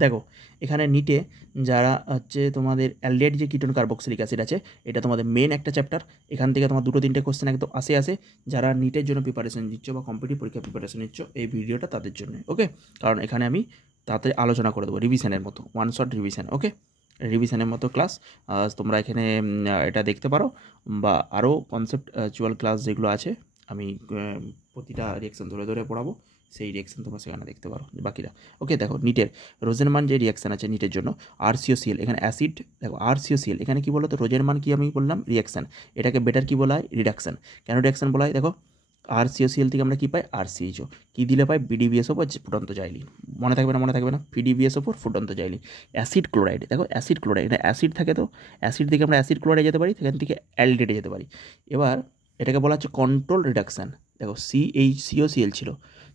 দেখো এখানে নিটে যারা হচ্ছে তোমাদের অ্যালডিহাইড যে কিটোন কার্বক্সিলিক অ্যাসিড আছে, এটা তোমাদের মেন একটা চ্যাপ্টার। এখান থেকে তোমার 2-3টে কোশ্চেন একদম আসে। যারা নিটের জন্য প্রিপারেশন নিচ্ছ বা কম্পিটিটিভ পরীক্ষা প্রিপারেশন নিচ্ছ, এই ভিডিওটা তাদের জন্য। ওকে, কারণ এখানে আমি তাড়াতাড়ি আলোচনা করে দেবো রিভিশনের মতো, ওয়ান শট রিভিশন। ওকে, রিভিশনের মতো ক্লাস তোমরা এখানে এটা দেখতে পারো, বা আরও কনসেপ্টচুয়াল ক্লাস যেগুলো আছে আমি প্রতিটা রিয়াকশান ধরে ধরে পড়াবো, সেই রিয়াকশান তোমরা সেখানে দেখতে পারো বাকিরা। ওকে, দেখো নিটের রোজেনমান যে রিয়াকশান আছে নিটের জন্য, RCOCl, এখানে অ্যাসিড। দেখো RCOCl এখানে কী বলো তো, রোজেনমান কি আমি বললাম রিয়াকশান, এটাকে বেটার কী বলা হয়, রিডাকশান। কেন রিডাকশান বলা হয়, দেখো RCOCl থেকে আমরা কী পাই, RCHO, কী দিলে পাই, BDBSO বা ফুটন্ত জাইলিন। মনে থাকবে না, PDBSO ফুটন্ত জাইলিন। অ্যাসিড ক্লোরাইড, দেখো অ্যাসিড ক্লোরাইড, এটা অ্যাসিড থাকে, তো অ্যাসিড থেকে আমরা অ্যাসিড ক্লোরাইডে যেতে পারি, সেখান থেকে অ্যালডিহাইডে যেতে পারি। এবার এটাকে বলা হচ্ছে কন্ট্রোল রিডাকশান। দেখো COCl ছিল,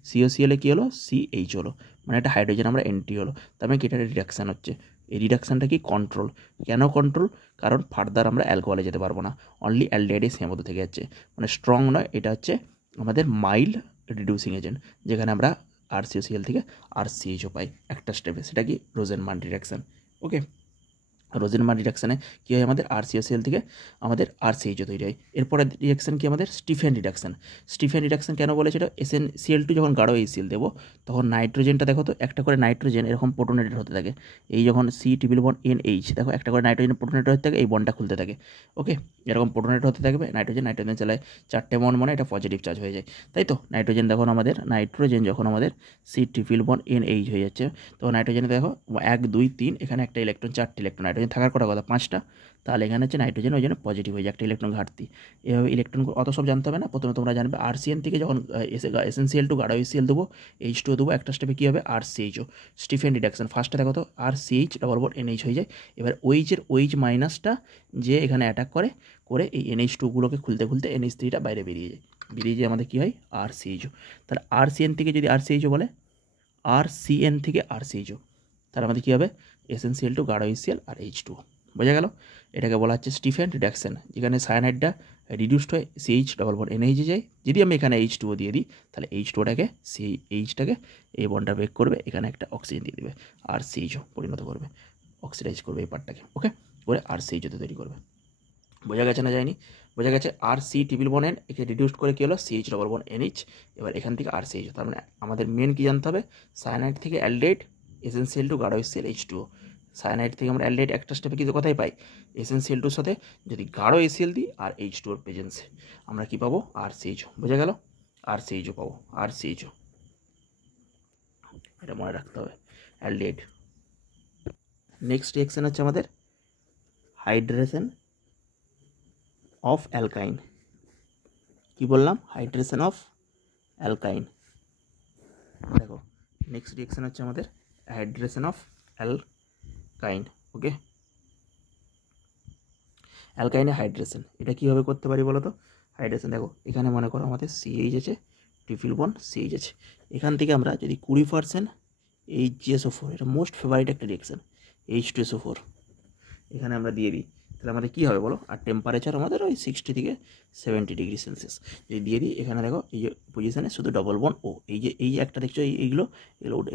COCl কী হলো, CH হলো, মানে একটা হাইড্রোজেন আমরা এন্ট্রি হলো, তার মানে কি এটা রিডাকশান হচ্ছে। এই রিডাকশানটা কি কন্ট্রোল। কেন কন্ট্রোল, কারণ ফার্দার আমরা অ্যালকোহলে যেতে পারবো না, অনলি অ্যালডিহাইডে সীমাবদ্ধ থেকে যাচ্ছে, মানে স্ট্রং নয়, এটা হচ্ছে আমাদের মাইল্ড রিডিউসিং এজেন্ট, যেখানে আমরা RCOCl থেকে RCHO পাই একটা স্টেপে, সেটা কি রোজেনমান রিডাকশান। ওকে, রোজেনমান রিডাকশানে কী হয়, আমাদের RCOCl থেকে আমাদের RCHO তৈরি হয়। এরপরে রিডাকশান কি আমাদের স্টিফেন রিডাকশান। স্টিফেন রিডাকশান কেন বলে, সেটা SnCl2 যখন গাঢ় HCl দেবো, তখন নাইট্রোজেনটা দেখো তো একটা করে নাইট্রোজেন এরকম প্রোটোনেটেড হতে থাকে। এই যখন C∼NH, দেখো একটা করে নাইট্রোজেন প্রোটোনেটেড হতে থাকে, এই বন্ডটা খুলতে থাকে। ওকে, এরকম প্রোটোনেটেড হতে থাকবে, নাইট্রোজেন চালায় 4টে বন্ড, মানে এটা পজিটিভ চার্জ হয়ে যায়, তাই তো। নাইট্রোজেন যখন আমাদের C∼NH হয়ে যাচ্ছে, তখন নাইট্রোজেনে দেখো 1 2 3, এখানে একটা ইলেকট্রন, 4টে ইলেকট্রন, নাইট্রোজেন থাকার কথা 5টা, তাহলে এখানে হচ্ছে নাইট্রোজেন ওই জন্য পজিটিভ হয়ে যায়, একটা ইলেকট্রন ঘাটতি। এভাবে ইলেকট্রন অত সব জানতে হবে না, প্রথমে তোমরা জানবে RCN থেকে যখন SnCl2 গাঢ় HCl দেবো, H2O দেবো, একটা স্টেপে কী হবে, RCHO, স্টিফেন রিডাকশান। ফার্স্টে দেখো তো RCH_NH হয়ে যায়। এবার OH মাইনাসটা যে এখানে অ্যাটাক করে এই NH2গুলোকে খুলতে NH3টা বাইরে বেরিয়ে যায়, আমাদের কী হয়, RCHO। তাহলে RCN থেকে যদি RCHO বলে, RCN থেকে RCHO, তাহলে আমাদের কী হবে, SnCl2 গাঢ় HCl আর H2O। বোঝা গেল, এটাকে বলা হচ্ছে স্টিফেন রিডাকশান, যেখানে সায়ানাইডটা রিডিউসড হয় CH_NH যায়। যদি আমি এখানে H2O দিয়ে দিই, তাহলে H2ওটাকে H এই বন্ডটা ব্রেক করবে, এখানে একটা অক্সিজেন দিয়ে দেবে, RCHO পরিণত করবে, অক্সিডাইজ করবে এই পার্টটাকে। ওকে, করে RCHO তৈরি করবে। বোঝা গেছে না, যায়নি? বোঝা গেছে। RC∼N একে রিডিউসড করে কী হলো, CH_NH। এবার এখান থেকে RCHO, তার মানে আমাদের মেন কী জানতে হবে, সায়ানাইড থেকে অ্যালডিহাইড, SnCl2 গাঢ় HCl H2O। সায়ানাইড থেকে আমরা অ্যালডিহাইড একটা স্টেপে কিন্তু কোথায় পাই, SnCl2-র সাথে যদি গাঢ় HCl দিই আর H2ওর প্রেজেন্সে, আমরা কী পাবো, RCHO। বোঝা গেল, RCHO পাবো, RCHO, এটা মনে রাখতে হবে, অ্যালডিহাইড। নেক্সট রিঅ্যাকশন হচ্ছে আমাদের হাইড্রেশন অফ অ্যালকাইন। কি বললাম, হাইড্রেশন অফ অ্যালকাইন। দেখো নেক্সট রিঅ্যাকশন হচ্ছে আমাদের হাইড্রেশন অফ অ্যালকাইন। ওকে, অ্যালকাইনে হাইড্রেশন, এটা কীভাবে করতে পারি বলো তো। হাইড্রেশন দেখো, এখানে মনে করো আমাদের CH আছে, ট্রিপল বন্ড CH আছে, এখান থেকে আমরা যদি 20% HgSO4, এটা মোস্ট ফেভারিট একটা রিঅ্যাকশন, H2SO4 এখানে আমরা দিয়ে দিই, তাহলে আমাদের কী হবে বলো, আর টেম্পারেচার আমাদের ওই 60 থেকে 70 ডিগ্রি সেলসিয়াস যদি দিয়ে দিই, এখানে দেখো এই যে পজিশানে শুধু ডবল বন্ড ও, এই যে একটা দেখছো এইগুলো,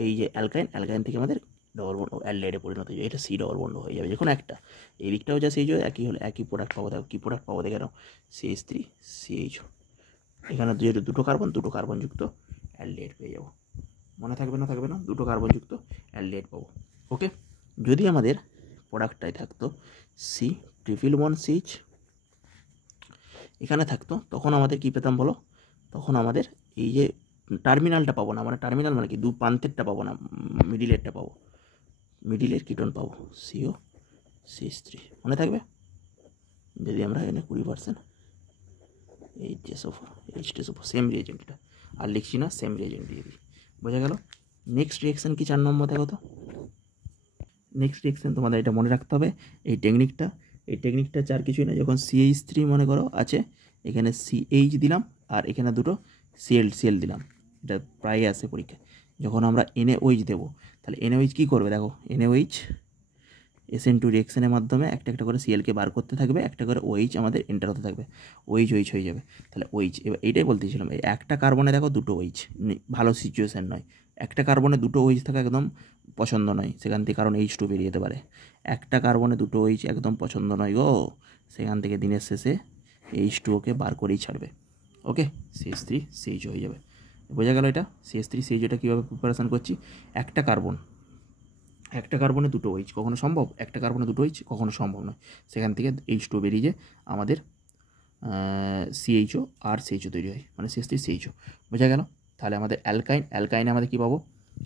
এই যে অ্যালকাইন থেকে আমাদের ডবল বন্ড ও অ্যালডিহাইডে পরিণত হয়ে যাবে, এটা C∼বন্ড হয়ে যাবে, যখন একটা এই দিকটাও যা সেই যে একই হলে একই প্রোডাক্ট পাবো। দেখো কী প্রোডাক্ট পাবো, দেখে নাও, CH3CHO, এখানে যেহেতু দুটো কার্বন যুক্ত অ্যালডিহাইড পেয়ে যাবো। মনে থাকবে না, দুটো কার্বনযুক্ত অ্যালডিহাইড পাবো। ওকে, যদি আমাদের প্রোডাক্টটাই থাকতো C∼CH এখানে থাকতো, তখন আমাদের কী পেতাম বলো, তখন আমাদের এই যে টার্মিনালটা পাবো না, মানে টার্মিনাল মানে কি, দু প্রান্তেরটা পাবো না, মিডিলেরটা পাবো, মিডিলের কিটোন পাবো COCH3। মনে থাকবে, যদি আমরা এখানে 20% H2SO4 সেম রিয়েজেন্ট, এটা আর লিখছি না, সেম রিয়েজেন্ট দিয়ে দিই। বোঝা গেল। নেক্সট রিঅ্যাকশন কি, 4 নম্বর দেখো তো। নেক্সট রিঅ্যাকশন তোমাদের এটা মনে রাখতে হবে, এই টেকনিকটা চার কিছুই না, যখন CH3 মনে করো আছে, এখানে CH দিলাম আর এখানে দুটো Cl দিলাম, এটা প্রায় আসে পরীক্ষায়। যখন আমরা NaOH দেবো, তাহলে NaOH কী করবে, দেখো NaOH SN2 রিঅ্যাকশনের মাধ্যমে একটা করে Clকে বার করতে থাকবে, একটা করে OH আমাদের এন্টার হতে থাকবে, OH হয়ে যাবে, তাহলে OH। এবার এইটাই বলতেছিলাম, এই একটা কার্বনে দেখো দুটো OH, ভালো সিচুয়েশান নয়, একটা কার্বনে দুটো OH থাকা একদম পছন্দ নয়, সেখান থেকে কারণ H2 বেরিয়ে যেতে পারে। একটা কার্বনে দুটো OH একদম পছন্দ নয় গো, সেখান থেকে দিনের শেষে H2 ওকে বার করেই ছাড়বে। ওকে, CH3CH হয়ে যাবে। বোঝা গেল এটা? CH3CH কীভাবে প্রিপারেশান করছি? একটা কার্বনে দুটো OH কখনো সম্ভব? একটা কার্বনে দুটো OH কখনো সম্ভব নয়, সেখান থেকে H2 বেরিয়ে যে আমাদের CHO আর CHO তৈরি হয়, মানে CH3CHO। বোঝা গেল? তাহলে আমাদের অ্যালকাইনে আমাদের কী পাবো?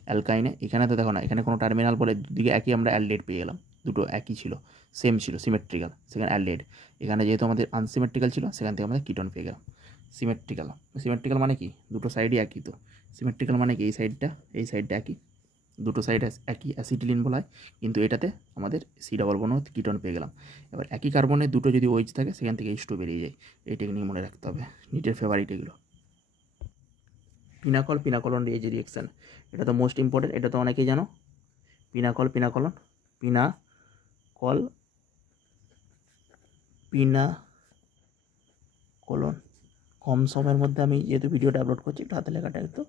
অ্যালকাইনে এখানে তো দেখো না, এখানে কোনো টার্মিনাল বলে দুদিকে একই আমরা অ্যালডেড পেয়ে গেলাম, দুটো একই ছিল, সেম ছিল, সিমেট্রিক্যাল, সেখানে অ্যালডেড। এখানে যেহেতু আমাদের আনসিমেট্রিক্যাল ছিল, সেখান থেকে আমাদের কিটন পেয়ে গেলাম। সিমেট্রিক্যাল মানে কি? দুটো সাইডই একই। তো সিমেট্রিক্যাল মানে কি? এই সাইডটা একই, দুটো সাইড একই, অ্যাসিটিলিন বলা হয়, কিন্তু এটাতে আমাদের C বনো কিটন পেয়ে গেলাম। এবার একই কার্বনে দুটো যদি OH থাকে, সেখান থেকে H2 বেরিয়ে যায়। এই টেকনিক মনে রাখতে হবে, নিটের ফেভারিট এগুলো। পিনাকলন দিয়ে যে রিয়েকশান, এটা তো মোস্ট ইম্পর্টেন্ট, এটা তো অনেকেই জানো। পিনাকলন কম সময়ের মধ্যে আমি যেহেতু ভিডিওটা আপলোড করছি, একটু হাতে লেখাটা একটু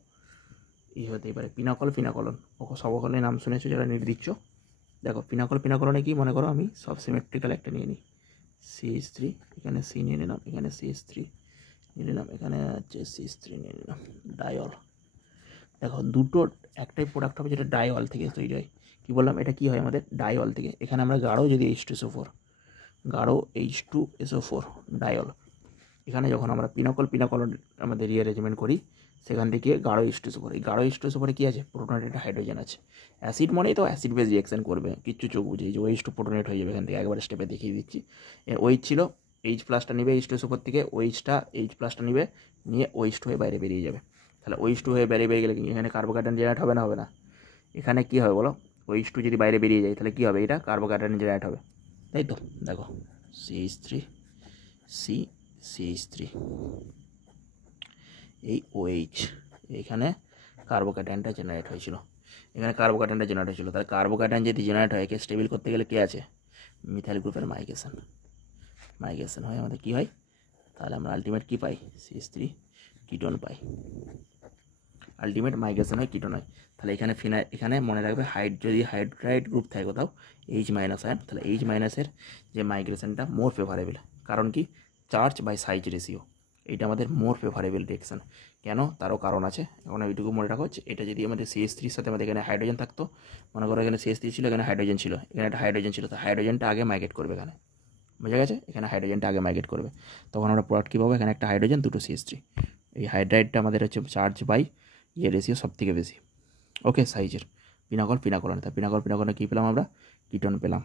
হতেই পারে। পিনাকলন সকলের নাম শুনেছো যারা নিট দিচ্ছ। দেখো পিনাকলনে কি মনে করো, আমি সব সিমেট্রিক্যাল একটা নিয়ে নিই, CH3, এখানে C নিয়ে নিলাম, এখানে CH3 নিয়ে নিলাম, এখানে হচ্ছে CH3 নিয়ে নিলাম, ডায়ল। দেখো দুটো একটাই প্রোডাক্ট হবে যেটা ডায়ল থেকে তৈরি হয়। কী বললাম? এটা কি হয় আমাদের? ডায়ল থেকে। এখানে আমরা গাঢ় যদি H2SO4, ডায়ল। এখানে যখন আমরা পিনাকলন আমাদের রিঅ্যারেঞ্জমেন্ট করি, সেখান থেকে গাঢ় H2SO4, এই গাঢ় H2SO4 কী আছে? প্রোটোনেটেড হাইড্রোজেন আছে। অ্যাসিড মানেই তো অ্যাসিড বেস রিয়াকশন করবে, কিচ্ছু চোখ বুঝে, যে OH2 প্রোটোনেট হয়ে যাবে। এখান থেকে একবার স্টেপে দেখিয়ে দিচ্ছি। OH ছিল, H+ নিবে H2SO4 থেকে, H+ নিবে, নিয়ে OH2 হয়ে বাইরে বেরিয়ে যাবে। তাহলে OH2 হয়ে বাইরে বেরিয়ে গেলে এখানে কার্বোকার্বন জেনারেট হবে না? হবে না। এখানে কী হবে বলো? OH2 যদি বাইরে বেরিয়ে যায়, তাহলে কী হবে? এটা কার্বোকার্বন জেনারেট হবে, তাই তো? দেখো CH3 এই OH, এখানে কার্বোকার্বনটা জেনারেট হয়েছিল, তাহলে কার্বোকার্বন যদি জেনারেট হয়, একে স্টেবল করতে গেলে কে আছে? মিথাইল গ্রুপের মাইগ্রেশন হয়, আমাদের কী হয়? তাহলে আমরা আলটিমেট কী পাই? CH3 কিটোন পাই, আলটিমেট মাইগ্রেশন হয়, কিটোন হয়। তাহলে এখানে মনে রাখবে, যদি হাইড্রাইড গ্রুপ থাকে কোথাও H- আয়ন, তাহলে H- যে মাইগ্রেশনটা মোর ফেভারেবল। কারণ কি? চার্জ বাই সাইজ রেশিও, এইটা আমাদের মোর ফেভারেবল রিয়েকশন। কেন? তারও কারণ আছে, এখন এইটুকু মনে রাখা হচ্ছে। এটা যদি আমাদের CH3-র সাথে আমাদের এখানে হাইড্রোজেন থাকতো, মনে করো এখানে CH3 ছিল, এখানে হাইড্রোজেন ছিল, এখানে একটা হাইড্রোজেন ছিল, তো হাইড্রোজেনটা আগে মাইগ্রেট করবে এখানে, বোঝা গেছে? এখানে হাইড্রোজেনটা আগে মাইগ্রেট করবে, তখন আমরা প্রোডাক্ট কী পাবো? এখানে একটা হাইড্রোজেন, দুটো CH3। এই হাইড্রাইডটা আমাদের হচ্ছে চার্জ বাই রেশিও সব থেকে বেশি। ওকে, সাইজের পিনাকলন, তা পিনাকলনে কী পেলাম আমরা? কিটোন পেলাম।